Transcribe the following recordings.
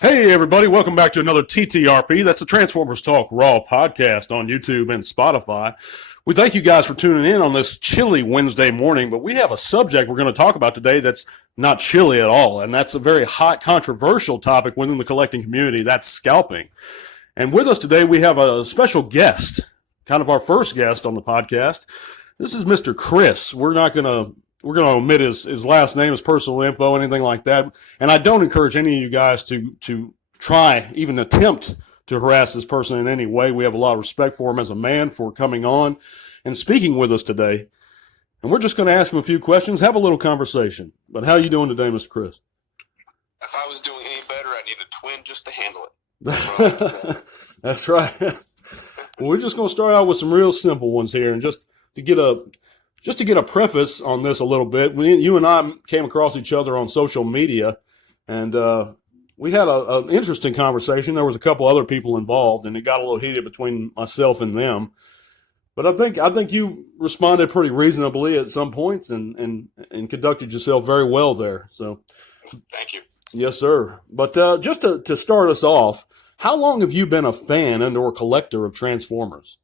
Hey, everybody, welcome back to another TTRP. That's the Transformers Talk Raw podcast on YouTube and Spotify. We thank you guys for tuning in on this chilly Wednesday morning, but we have a subject we're going to talk about today that's not chilly at all, and that's a very hot, controversial topic within the collecting community. That's scalping. And with us today, we have a special guest, kind of our first guest on the podcast. This is Mr. Chris. We're going to omit his last name, his personal info, anything like that. And I don't encourage any of you guys to try, even attempt to harass this person in any way. We have a lot of respect for him as a man for coming on and speaking with us today. And we're just going to ask him a few questions, have a little conversation. But how are you doing today, Mr. Chris? If I was doing any better, I'd need a twin just to handle it. That's right. Well, we're just going to start out with some real simple ones here, and just to get a preface on this a little bit, you and I came across each other on social media, and we had an interesting conversation. There was a couple other people involved, and it got a little heated between myself and them. But I think you responded pretty reasonably at some points, and conducted yourself very well there. So, thank you. Yes, sir. But just to start us off, how long have you been a fan and or collector of Transformers?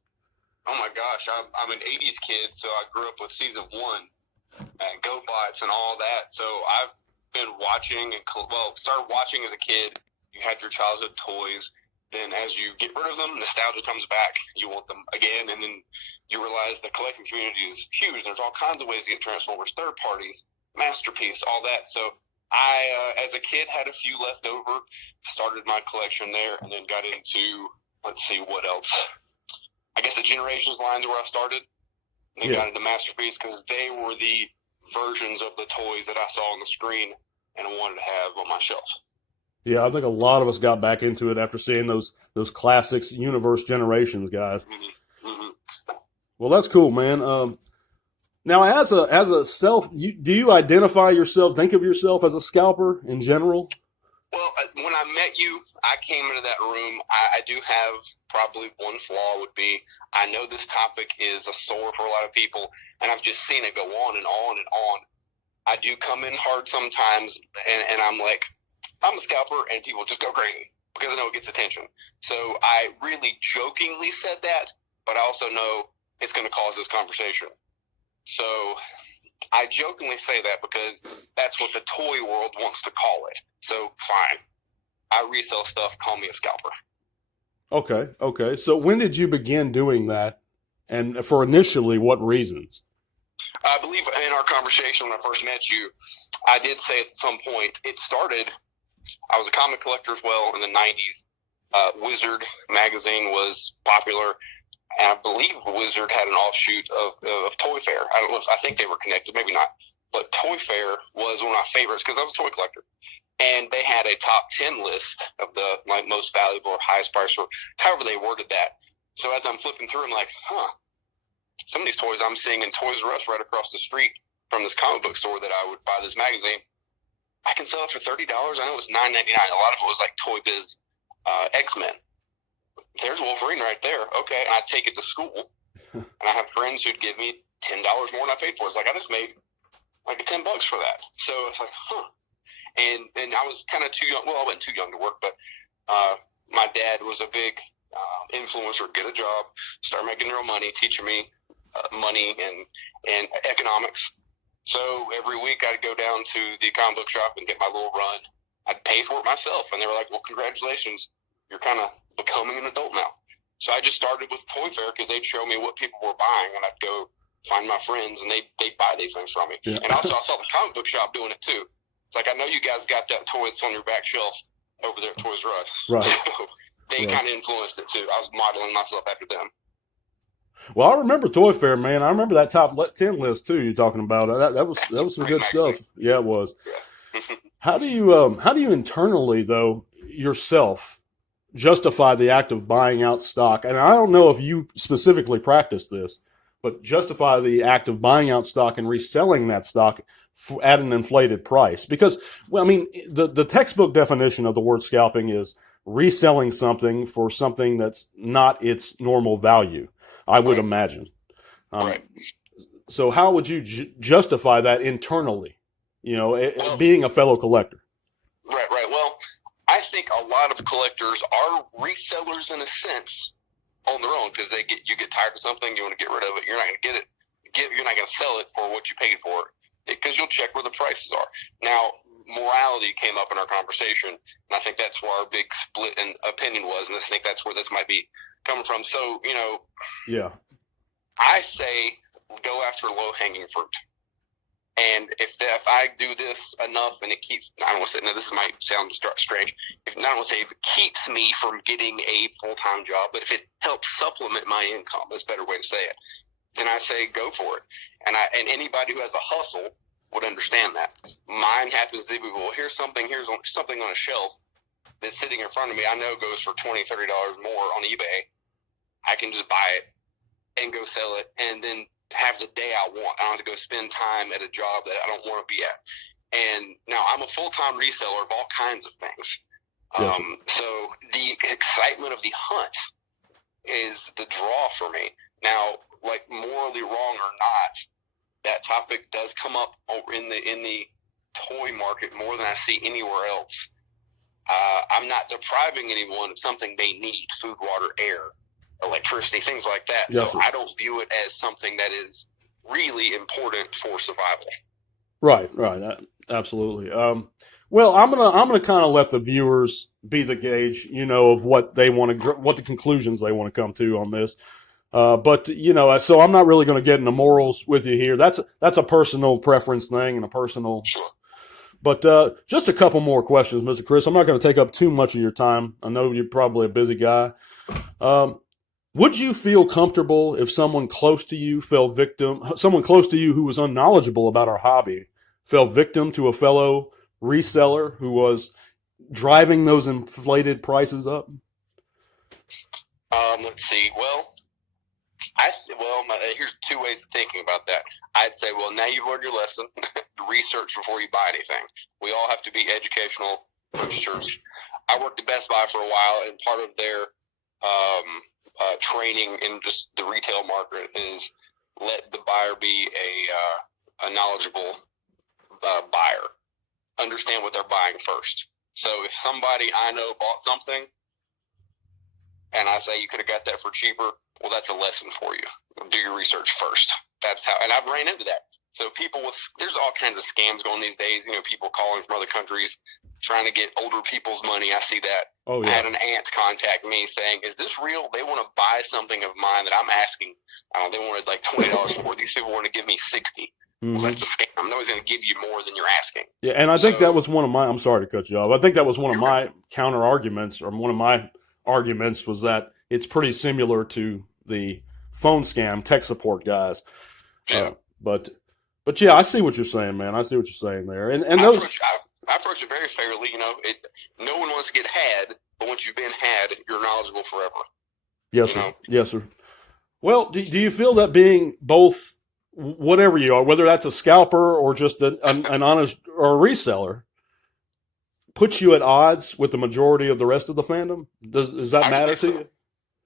Oh my gosh, I'm an 80s kid, so I grew up with season 1 and GoBots and all that. So I've been watching started watching as a kid. You had your childhood toys. Then as you get rid of them, nostalgia comes back. You want them again, and then you realize the collecting community is huge. There's all kinds of ways to get Transformers, third parties, Masterpiece, all that. So I, as a kid, had a few left over, started my collection there, and then got into, let's see, what else? I guess the Generations lines where I started. Then got into Masterpiece because they were the versions of the toys that I saw on the screen and I wanted to have on my shelf. Yeah, I think a lot of us got back into it after seeing those classics, Universe Generations guys. Mm-hmm. Mm-hmm. Well, that's cool, man. Now, as a self, do you identify yourself, think of yourself as a scalper in general? Well, when I met you, I came into that room. I do have probably one flaw would be I know this topic is a sore for a lot of people, and I've just seen it go on and on and on. I do come in hard sometimes, and I'm like, I'm a scalper, and people just go crazy because I know it gets attention. So I really jokingly said that, but I also know it's going to cause this conversation. So I jokingly say that because that's what the toy world wants to call it. So fine. I resell stuff, call me a scalper. Okay. So when did you begin doing that? And for initially, what reasons? I believe in our conversation when I first met you, I did say at some point, it started, I was a comic collector as well in the 90s. Wizard magazine was popular. And I believe Wizard had an offshoot of Toy Fair. I think they were connected, maybe not. But Toy Fair was one of my favorites because I was a toy collector. And they had a top 10 list of the most valuable or highest price, or however they worded that. So as I'm flipping through, I'm like, some of these toys I'm seeing in Toys R Us right across the street from this comic book store that I would buy this magazine, I can sell it for $30. I know it's $9.99. A lot of it was like Toy Biz X-Men. There's Wolverine right there. Okay, and I take it to school, and I have friends who'd give me $10 more than I paid for it. It's like I just made like $10 for that. So it's like, And I was kind of too young. Well, I wasn't too young to work, but my dad was a big influencer. Get a job, start making your own money, teaching me money and economics. So every week I'd go down to the comic book shop and get my little run. I'd pay for it myself, and they were like, "Well, congratulations, you're kind of becoming an adult now." So I just started with Toy Fair because they'd show me what people were buying, and I'd go find my friends, and they'd buy these things from me. Yeah. And also I saw the comic book shop doing it too. It's like, I know you guys got that toy that's on your back shelf over there at Toys R Us. Right. So they kind of influenced it too. I was modeling myself after them. Well, I remember Toy Fair, man. I remember that top 10 list too. You're talking about that was some good magazine. Stuff. Yeah, it was. Yeah. How do you internally though yourself justify the act of buying out stock? And I don't know if you specifically practice this, but justify the act of buying out stock and reselling that stock at an inflated price. Because, well, I mean, the textbook definition of the word scalping is reselling something for something that's not its normal value, I would imagine. Right. So how would you justify that internally, being a fellow collector? Right. Well, I think think a lot of collectors are resellers in a sense on their own, because you get tired of something, you want to get rid of it. You're not going to you're not going to sell it for what you paid for it, because you'll check where the prices are. Now, morality came up in our conversation, and I think that's where our big split in opinion was, and I think that's where this might be coming from. So, yeah, I say go after low-hanging fruit. And if I do this enough and it keeps, I don't want to say, now this might sound strange, if it keeps me from getting a full-time job, but if it helps supplement my income, that's a better way to say it, then I say go for it. And anybody who has a hustle would understand that. Mine happens to be, well, here's something on a shelf that's sitting in front of me, I know goes for $20, $30 more on eBay. I can just buy it and go sell it, and then have the day I want. I don't have to go spend time at a job that I don't want to be at. And now I'm a full-time reseller of all kinds of things. Yes. So the excitement of the hunt is the draw for me. Now, like, morally wrong or not, that topic does come up in the toy market more than I see anywhere else. I'm not depriving anyone of something they need: food, water, air, electricity, things like that. Yes, so sir. I don't view it as something that is really important for survival. Right. Absolutely. Well, I'm gonna kind of let the viewers be the gauge, of what they want to, what the conclusions they want to come to on this. But so I'm not really going to get into morals with you here. That's a personal preference thing and a personal. Sure. But just a couple more questions, Mr. Chris. I'm not going to take up too much of your time. I know you're probably a busy guy. Would you feel comfortable if someone close to you who was unknowledgeable about our hobby fell victim to a fellow reseller who was driving those inflated prices up? Let's see. Well, here's two ways of thinking about that. I'd say, well, now you've learned your lesson. Research before you buy anything. We all have to be educational purchasers. I worked at Best Buy for a while, and part of their training in just the retail market is let the buyer be a knowledgeable buyer. Understand what they're buying first. So if somebody I know bought something and I say you could have got that for cheaper, well, that's a lesson for you. Do your research first. That's how, and I've ran into that. So there's all kinds of scams going these days. People calling from other countries trying to get older people's money. I see that. Oh, yeah. I had an aunt contact me saying, is this real? They want to buy something of mine that I'm asking. They wanted like $20 for. These people want to give me $60. Mm-hmm. Well, that's a scam. I'm always going to give you more than you're asking. Yeah, and I think that was one of my, I'm sorry to cut you off. I think that was one of my counter arguments, or one of my arguments was that it's pretty similar to the phone scam tech support guys. Yeah. But yeah, I see what you're saying, man. I see what you're saying there. And I those approach it very fairly. No one wants to get had, but once you've been had, you're knowledgeable forever. Yes, sir. Yes, sir. Well, do you feel that being both, whatever you are, whether that's a scalper or just an honest or a reseller, puts you at odds with the majority of the rest of the fandom? Does that matter to you?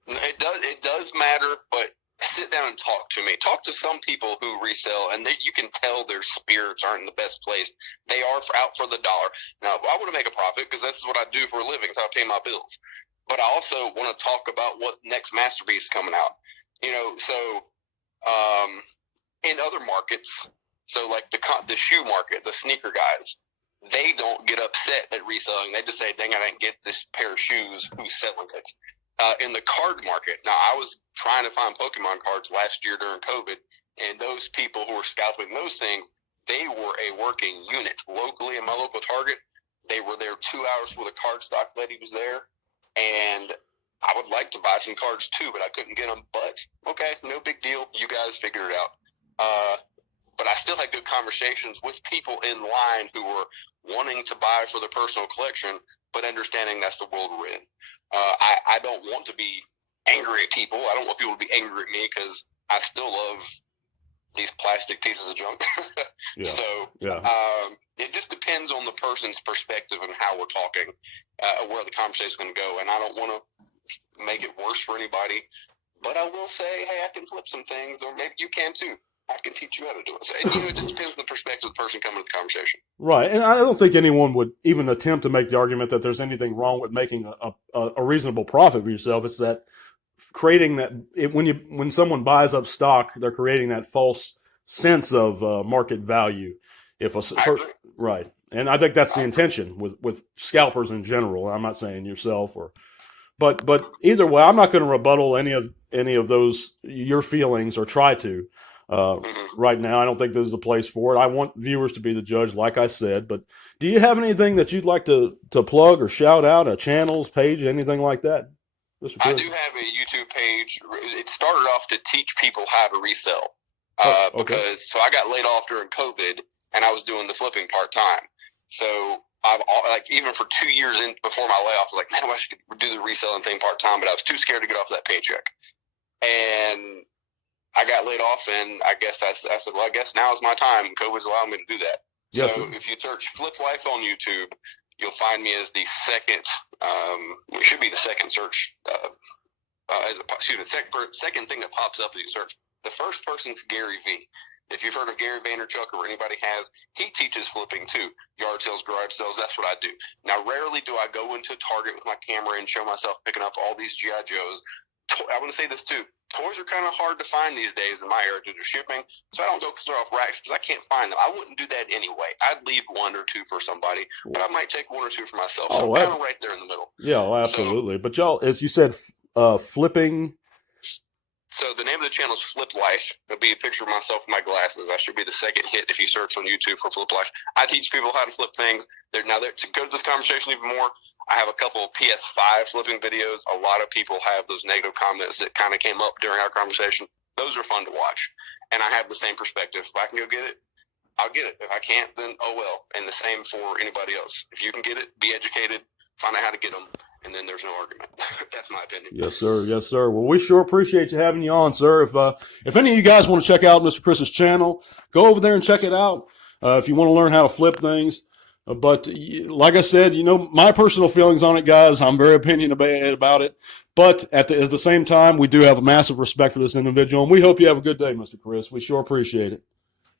It does matter, but sit down and talk to me. Talk to some people who resell, and you can tell their spirits aren't in the best place. They are out for the dollar. Now, I want to make a profit because this is what I do for a living. It's how I pay my bills. But I also want to talk about what next masterpiece is coming out. So in other markets, so like the shoe market, the sneaker guys, they don't get upset at reselling. They just say, dang, I didn't get this pair of shoes. Who's selling it? In the card market, now I was trying to find Pokemon cards last year during COVID, and those people who were scalping those things, they were a working unit locally in my local Target. They were there 2 hours before the card stock lady was there, and I would like to buy some cards too, but I couldn't get them. But okay, no big deal. You guys figure it out. But I still had good conversations with people in line who were wanting to buy for their personal collection, but understanding that's the world we're in. I don't want to be angry at people. I don't want people to be angry at me because I still love these plastic pieces of junk. Yeah. So Yeah. It just depends on the person's perspective and how we're talking, where the conversation is going to go. And I don't want to make it worse for anybody, but I will say, hey, I can flip some things, or maybe you can too. I can teach you how to do it. So, and, it just depends on the perspective of the person coming to the conversation. Right, and I don't think anyone would even attempt to make the argument that there's anything wrong with making a reasonable profit for yourself. It's that creating that when someone buys up stock, they're creating that false sense of market value. Right, and I think that's the intention with scalpers in general. I'm not saying yourself but either way, I'm not going to rebuttal any of those your feelings or try to. Right now, I don't think this is the place for it. I want viewers to be the judge, like I said. But do you have anything that you'd like to plug or shout out, a channels page, anything like that? I do have a YouTube page. It started off to teach people how to resell. Because I got laid off during COVID, and I was doing the flipping part time. So even for 2 years before my layoff, I was like, man, I should do the reselling thing part time, but I was too scared to get off that paycheck. And I got laid off, and I guess I said, well, I guess now is my time. COVID's allowing me to do that. Yes, so if you search Flip Life on YouTube, you'll find me as the second. It should be the second search. Second thing that pops up as you search. The first person's Gary V. If you've heard of Gary Vaynerchuk or anybody has, he teaches flipping too. Yard sales, garage sales, that's what I do. Now, rarely do I go into Target with my camera and show myself picking up all these G.I. Joes. I want to say this too. Toys are kind of hard to find these days in my area due to shipping, so I don't go clear off racks because I can't find them. I wouldn't do that anyway. I'd leave one or two for somebody, but I might take one or two for myself. So kind of right there in the middle. Yeah, well, absolutely. But y'all, as you said, flipping. So the name of the channel is Flip Life. It'll be a picture of myself with my glasses. I should be the second hit if you search on YouTube for Flip Life. I teach people how to flip things. To go to this conversation even more, I have a couple of PS5 flipping videos. A lot of people have those negative comments that kind of came up during our conversation. Those are fun to watch. And I have the same perspective. If I can go get it, I'll get it. If I can't, then oh well. And the same for anybody else. If you can get it, be educated, find out how to get them. And then there's no argument. That's my opinion. Yes, sir. Yes, sir. Well, we sure appreciate you having you on, sir. If any of you guys want to check out Mr. Chris's channel, go over there and check it out. If you want to learn how to flip things. But like I said, my personal feelings on it, guys, I'm very opinionated about it. But at the same time, we do have a massive respect for this individual. And we hope you have a good day, Mr. Chris. We sure appreciate it.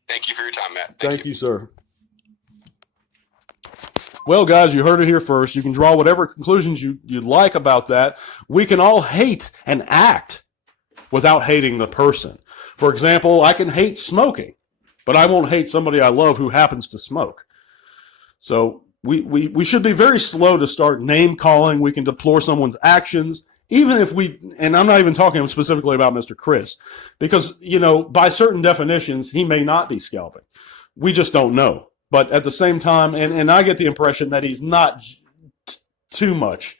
Thank you for your time, Matt. Thank you, sir. Well, guys, you heard it here first. You can draw whatever conclusions you'd like about that. We can all hate and act without hating the person. For example, I can hate smoking, but I won't hate somebody I love who happens to smoke. So we should be very slow to start name calling. We can deplore someone's actions, even if and I'm not even talking specifically about Mr. Chris, because, by certain definitions, he may not be scalping. We just don't know. But at the same time, and I get the impression that he's not too much.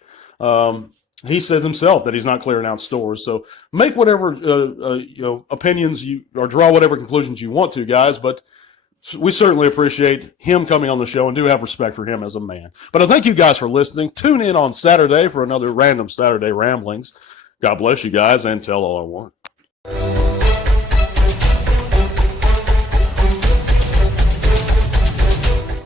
He says himself that he's not clearing out stores. So make whatever opinions or draw whatever conclusions you want to, guys. But we certainly appreciate him coming on the show and do have respect for him as a man. But I thank you guys for listening. Tune in on Saturday for another random Saturday ramblings. God bless you guys, and tell all I want.